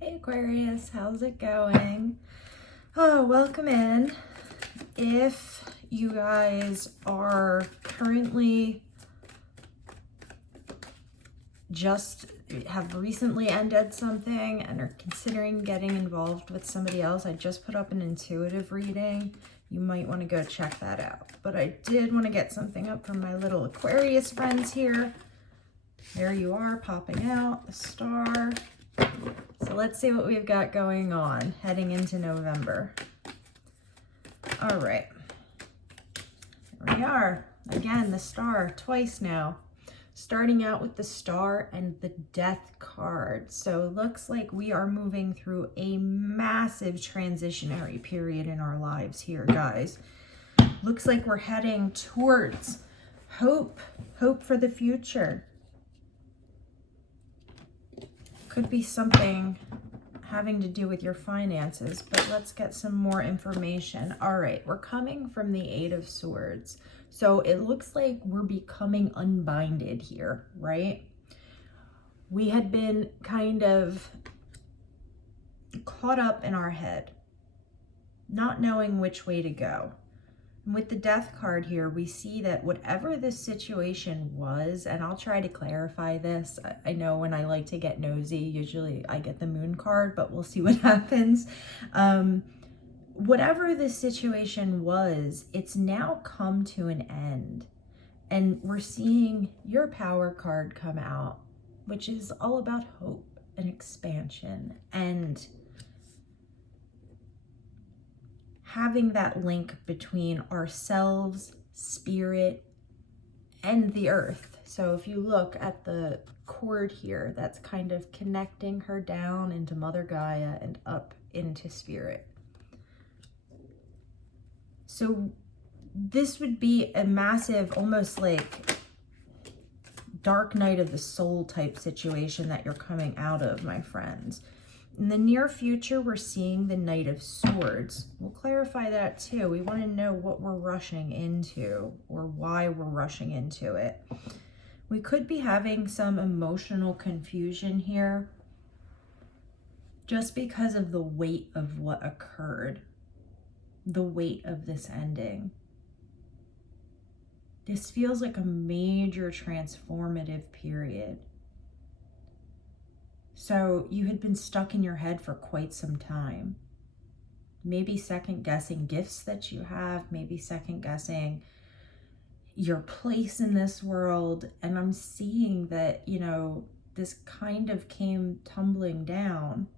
Hey Aquarius, how's it going? Oh, welcome in. If you guys are currently have recently ended something and are considering getting involved with somebody else, I just put up an intuitive reading. You might want to go check that out. But I did want to get something up for my little Aquarius friends here. There you are, popping out, the star. So let's see what we've got going on heading into November. All right. Here we are. Again, the star, twice now. Starting out with the star and the death card. So it looks like we are moving through a massive transitionary period in our lives here, guys. Looks like we're heading towards hope for the future. Could be something having to do with your finances, but let's get some more information. All right, we're coming from the Eight of Swords. So it looks like we're becoming unbinded here, right? We had been kind of caught up in our head, not knowing which way to go. And with the death card here, we see that whatever this situation was, and I'll try to clarify this. I know when I like to get nosy, usually I get the moon card, but we'll see what happens. Whatever this situation was, it's now come to an end. And we're seeing your power card come out, which is all about hope and expansion and having that link between ourselves, spirit, and the earth. So if you look at the cord here, that's kind of connecting her down into Mother Gaia and up into spirit. So this would be a massive, almost like dark night of the soul type situation that you're coming out of, my friends. In the near future, we're seeing the Knight of Swords. We'll clarify that too. We want to know what we're rushing into or why we're rushing into it. We could be having some emotional confusion here just because of the weight of what occurred, the weight of this ending. This feels like a major transformative period. So you had been stuck in your head for quite some time. Maybe second guessing gifts that you have, maybe second guessing your place in this world. And I'm seeing that, you know, this kind of came tumbling down.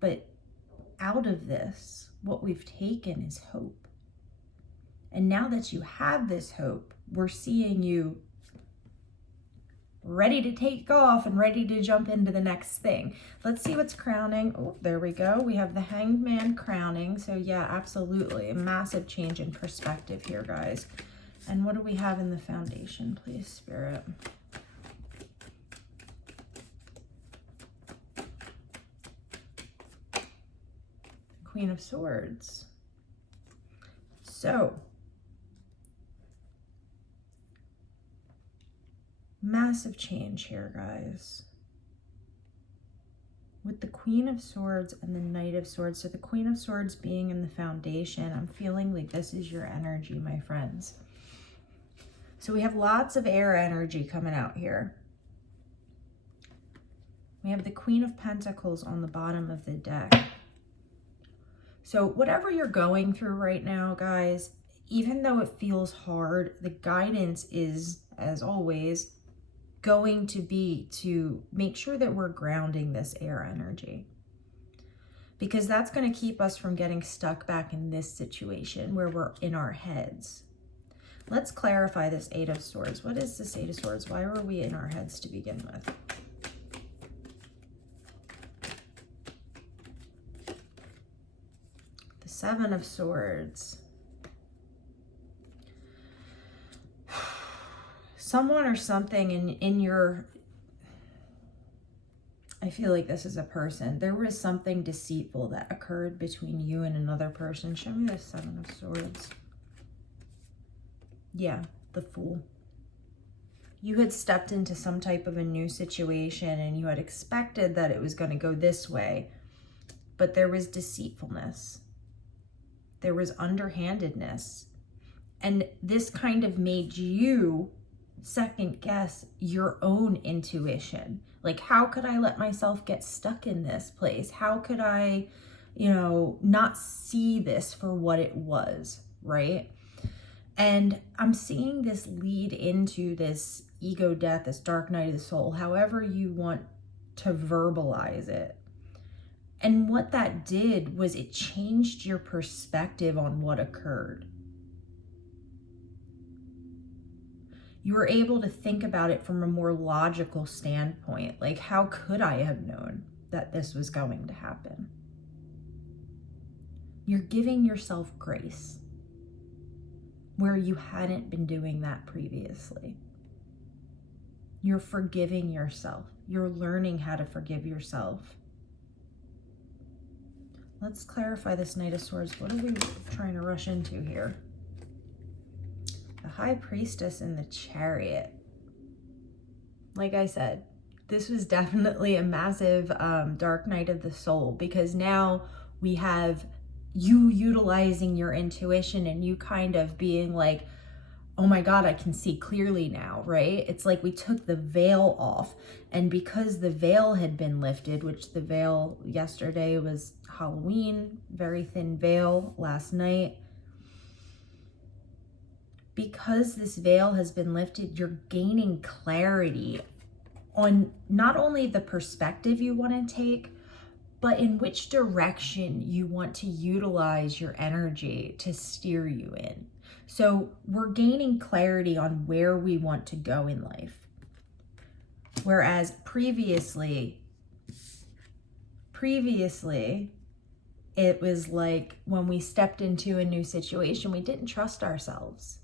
But out of this, what we've taken is hope. And now that you have this hope, we're seeing you ready to take off and ready to jump into the next thing. Let's see what's crowning. Oh, there we go. We have the Hanged Man crowning. So yeah, absolutely. A massive change in perspective here, guys. And what do we have in the foundation, please, Spirit? Queen of Swords. So massive change here, guys. With the Queen of Swords and the Knight of Swords. So the Queen of Swords being in the foundation, I'm feeling like this is your energy, my friends. So we have lots of air energy coming out here. We have the Queen of Pentacles on the bottom of the deck. So whatever you're going through right now, guys, even though it feels hard, the guidance is, as always, going to be to make sure that we're grounding this air energy, because that's going to keep us from getting stuck back in this situation where we're in our heads. Let's clarify this Eight of Swords. What is this Eight of Swords? Why were we in our heads to begin with? The Seven of Swords. Someone or something in your, I feel like this is a person. There was something deceitful that occurred between you and another person. Show me the Seven of Swords. Yeah, the Fool. you had stepped into some type of a new situation and you had expected that it was going to go this way, but there was deceitfulness. There was underhandedness. And this kind of made you second guess your own intuition. Like, how could I let myself get stuck in this place? How could I, not see this for what it was, right? And I'm seeing this lead into this ego death, this dark night of the soul, however you want to verbalize it. And what that did was it changed your perspective on what occurred. You were able to think about it from a more logical standpoint. Like, how could I have known that this was going to happen? You're giving yourself grace where you hadn't been doing that previously. You're forgiving yourself. You're learning how to forgive yourself. Let's clarify this Knight of Swords. What are we trying to rush into here? The High Priestess and the Chariot. Like I said, this was definitely a massive dark night of the soul, because now we have you utilizing your intuition and you kind of being like, oh my God, I can see clearly now, right? It's like we took the veil off, and because the veil had been lifted, which the veil yesterday was Halloween, very thin veil last night. Because this veil has been lifted, you're gaining clarity on not only the perspective you want to take, but in which direction you want to utilize your energy to steer you in. So we're gaining clarity on where we want to go in life. Whereas previously, it was like when we stepped into a new situation, we didn't trust ourselves.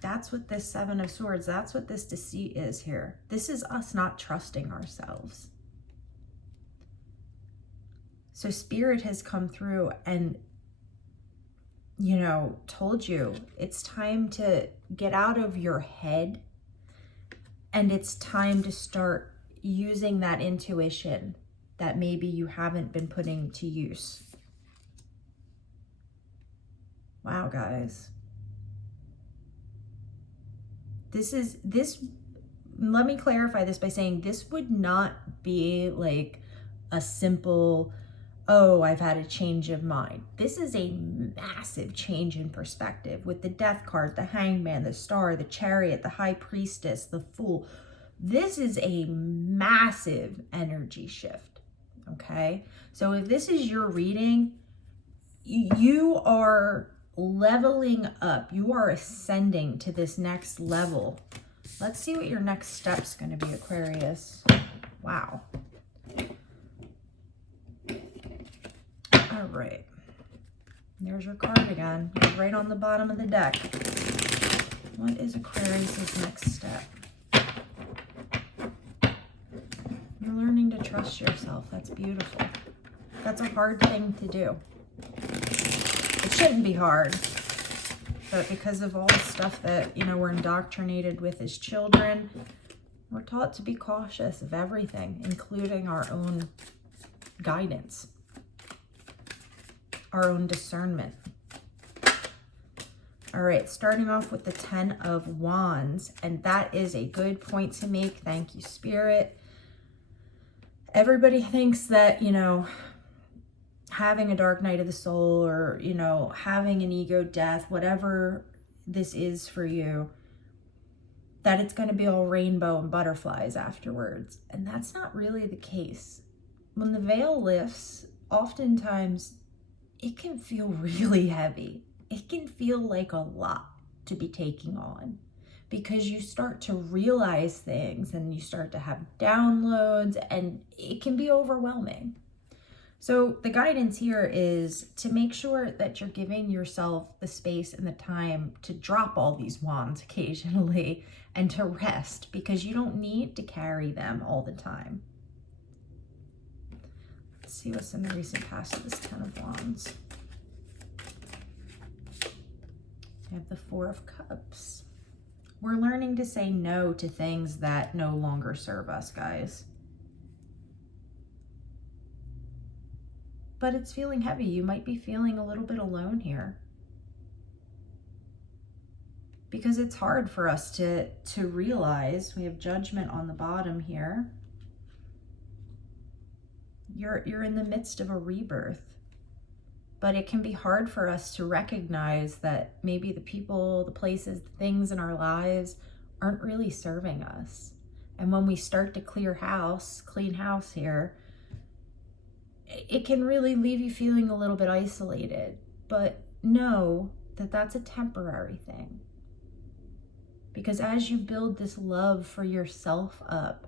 That's what this Seven of Swords, that's what this deceit is here. This is us not trusting ourselves. So Spirit has come through and, told you it's time to get out of your head, and it's time to start using that intuition that maybe you haven't been putting to use. Wow, guys. Let me clarify this by saying this would not be like a simple, oh, I've had a change of mind. This is a massive change in perspective with the Death card, the Hangman, the Star, the Chariot, the High Priestess, the Fool. This is a massive energy shift, okay? So if this is your reading, you are leveling up. You are ascending to this next level. Let's see what your next step's going to be, Aquarius. Wow. All right. There's your card again. You're right on the bottom of the deck. What is Aquarius's next step? You're learning to trust yourself. That's beautiful. That's a hard thing to do. It shouldn't be hard, but because of all the stuff that, we're indoctrinated with as children, we're taught to be cautious of everything, including our own guidance, our own discernment. All right, starting off with the Ten of Wands, and that is a good point to make. Thank you, Spirit. Everybody thinks that, having a dark night of the soul or, having an ego death, whatever this is for you, that it's going to be all rainbow and butterflies afterwards. And that's not really the case. When the veil lifts, oftentimes it can feel really heavy. It can feel like a lot to be taking on, because you start to realize things and you start to have downloads, and it can be overwhelming. So the guidance here is to make sure that you're giving yourself the space and the time to drop all these wands occasionally and to rest, because you don't need to carry them all the time. Let's see what's in the recent past of this Ten of Wands. You have the Four of Cups. We're learning to say no to things that no longer serve us, guys. But it's feeling heavy. You might be feeling a little bit alone here. Because it's hard for us to realize. We have judgment on the bottom here. You're in the midst of a rebirth. But it can be hard for us to recognize that maybe the people, the places, the things in our lives aren't really serving us. And when we start to clean house here, it can really leave you feeling a little bit isolated. But know that that's a temporary thing. Because as you build this love for yourself up,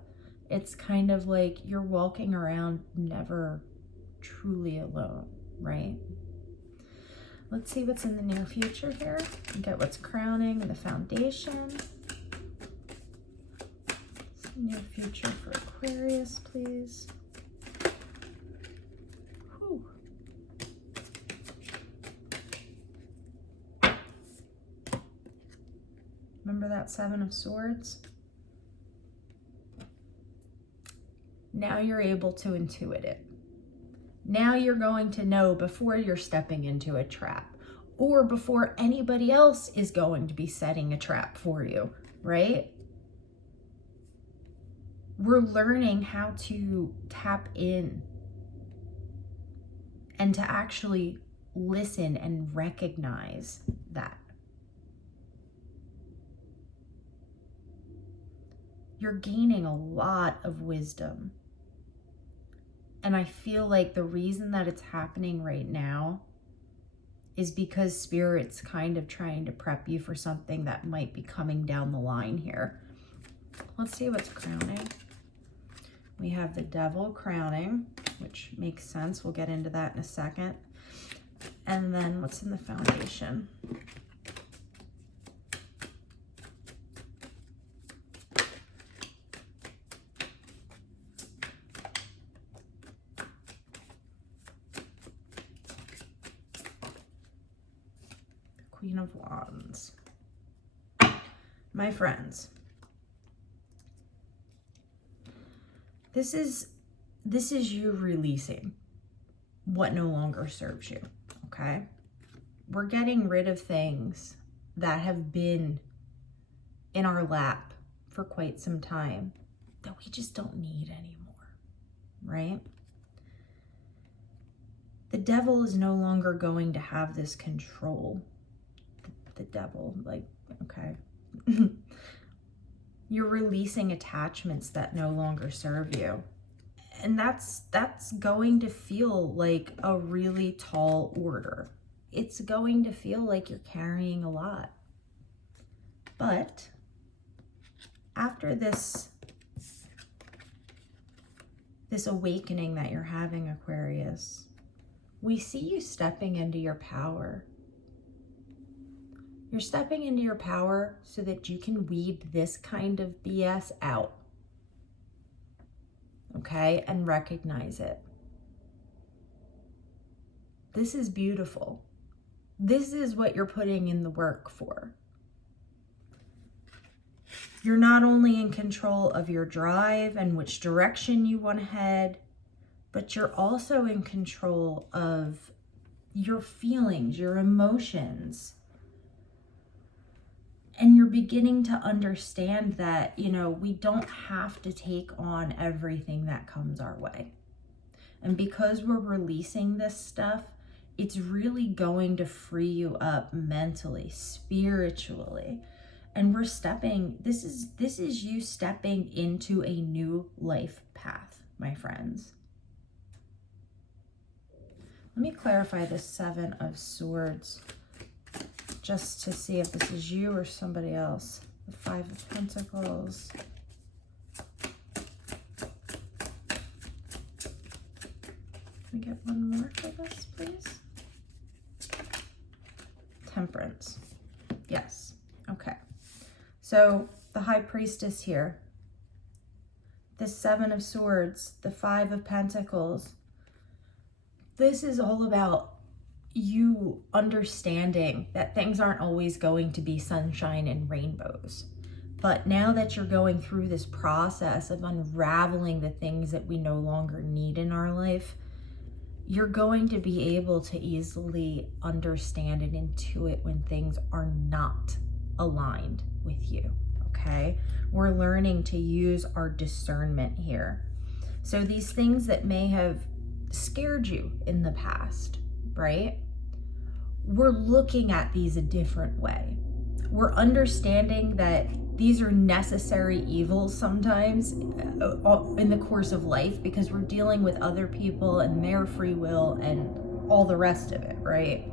it's kind of like you're walking around never truly alone, right? Let's see what's in the near future here. Get what's crowning the foundation. Near future for Aquarius, please. Whew. Remember that Seven of Swords? Now you're able to intuit it. Now you're going to know before you're stepping into a trap or before anybody else is going to be setting a trap for you, right? We're learning how to tap in and to actually listen and recognize that. You're gaining a lot of wisdom. And I feel like the reason that it's happening right now is because Spirit's kind of trying to prep you for something that might be coming down the line here. Let's see what's crowning. We have the Devil crowning, which makes sense. We'll get into that in a second. And then what's in the foundation? Queen of Wands. My friends, this is you releasing what no longer serves you, okay? We're getting rid of things that have been in our lap for quite some time that we just don't need anymore, right? The devil is no longer going to have this control. The devil, like, okay. You're releasing attachments that no longer serve you. And that's going to feel like a really tall order. It's going to feel like you're carrying a lot. But after this awakening that you're having, Aquarius, we see you stepping into your power. You're stepping into your power so that you can weed this kind of BS out, okay, and recognize it. This is beautiful. This is what you're putting in the work for. You're not only in control of your drive and which direction you want to head, but you're also in control of your feelings, your emotions. And you're beginning to understand that, you know, we don't have to take on everything that comes our way. And because we're releasing this stuff, it's really going to free you up mentally, spiritually. And we're stepping, this is you stepping into a new life path, my friends. Let me clarify the Seven of Swords, just to see if this is you or somebody else. The Five of Pentacles. Can we get one more for this, please? Temperance. Yes. Okay. So the High Priestess here. The Seven of Swords. The Five of Pentacles. This is all about you understanding that things aren't always going to be sunshine and rainbows. But now that you're going through this process of unraveling the things that we no longer need in our life, you're going to be able to easily understand and intuit when things are not aligned with you, okay? We're learning to use our discernment here. So these things that may have scared you in the past, right? We're looking at these a different way. We're understanding that these are necessary evils sometimes in the course of life, because we're dealing with other people and their free will and all the rest of it, right?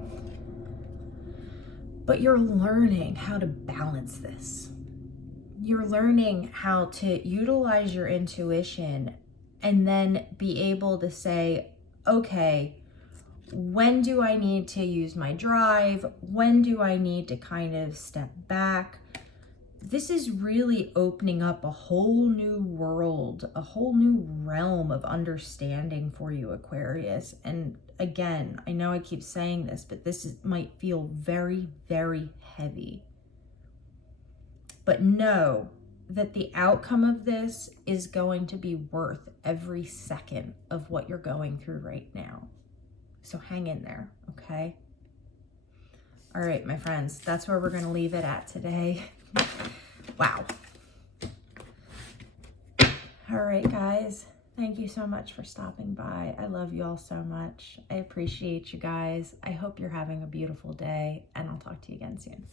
But you're learning how to balance this. You're learning how to utilize your intuition and then be able to say, okay, when do I need to use my drive? When do I need to kind of step back? This is really opening up a whole new world, a whole new realm of understanding for you, Aquarius. And again, I know I keep saying this, but might feel very, very heavy. But know that the outcome of this is going to be worth every second of what you're going through right now. So hang in there, okay? All right, my friends, that's where we're going to leave it at today. Wow. All right, guys, thank you so much for stopping by. I love you all so much. I appreciate you guys. I hope you're having a beautiful day, and I'll talk to you again soon.